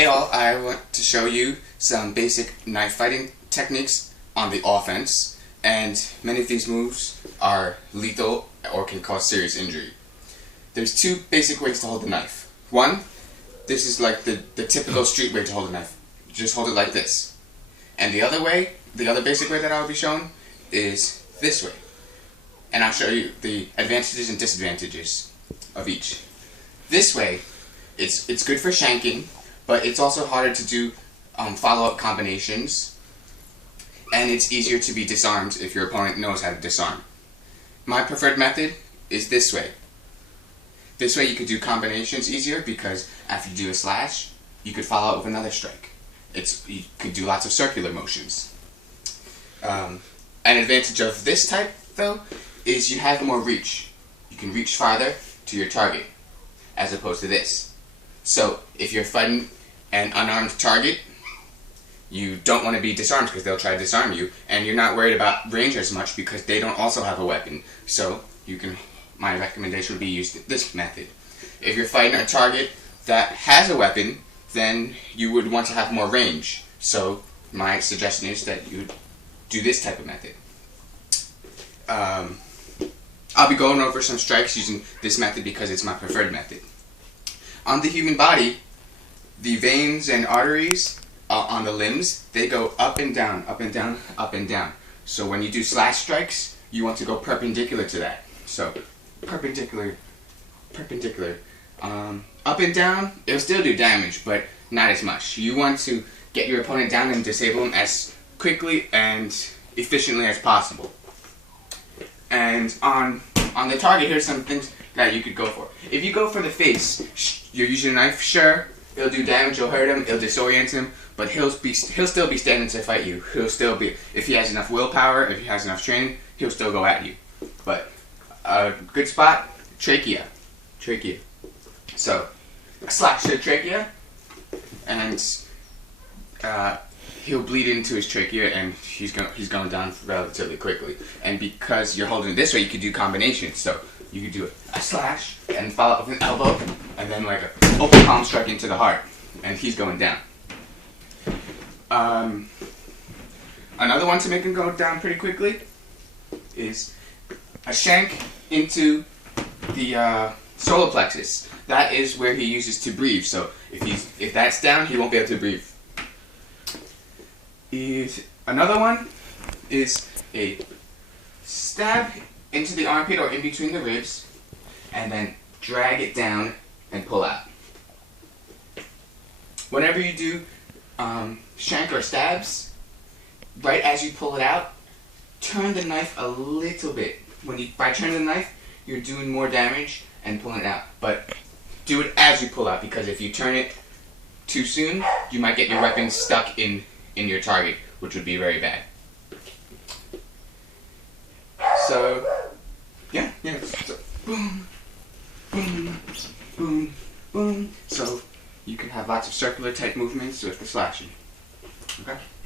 Hey all, I want to show you some basic knife fighting techniques on the offense, and many of these moves are lethal or can cause serious injury. There's two basic ways to hold the knife. One, this is like the typical street way to hold a knife. You just hold it like this. And the other way, the other basic way that I'll be showing is this way. And I'll show you the advantages and disadvantages of each. This way, it's good for shanking, but it's also harder to do follow-up combinations, and it's easier to be disarmed if your opponent knows how to disarm. My preferred method is this way. This way you could do combinations easier because after you do a slash, you could follow up with another strike. You could do lots of circular motions. An advantage of this type, though, is you have more reach. You can reach farther to your target, as opposed to this. So, if you're fighting an unarmed target, you don't want to be disarmed because they'll try to disarm you, and you're not worried about range as much because they don't also have a weapon. So, my recommendation would be use this method. If you're fighting a target that has a weapon, then you would want to have more range. So, my suggestion is that you do this type of method. I'll be going over some strikes using this method because it's my preferred method. On the human body, the veins and arteries on the limbs, they go up and down, up and down, up and down. So when you do slash strikes, you want to go perpendicular to that. So perpendicular, perpendicular. Up and down, it'll still do damage, but not as much. You want to get your opponent down and disable him as quickly and efficiently as possible. And on the target, here's some things that you could go for. If you go for the face, you're using a knife, sure, it'll do damage, it'll hurt him, it'll disorient him, but he'll still be standing to fight you. He'll still be, if he has enough willpower, if he has enough training, he'll still go at you. But a good spot, trachea. So, a slash to the trachea, and he'll bleed into his trachea, and he's going down relatively quickly. And because you're holding it this way, you could do combinations. So you could do a slash and follow up with an elbow, and then like an open palm strike into the heart, and he's going down. Another one to make him go down pretty quickly is a shank into the solar plexus. That is where he uses to breathe. So if that's down, he won't be able to breathe. Another one is a stab into the armpit or in between the ribs, and then drag it down and pull out. Whenever you do shank or stabs, right as you pull it out, turn the knife a little bit. By turning the knife, you're doing more damage and pulling it out. But do it as you pull out, because if you turn it too soon, you might get your weapon stuck in your target, which would be very bad. So, yeah. So, boom, boom, boom, boom. So, you can have lots of circular type movements with the slashing. Okay?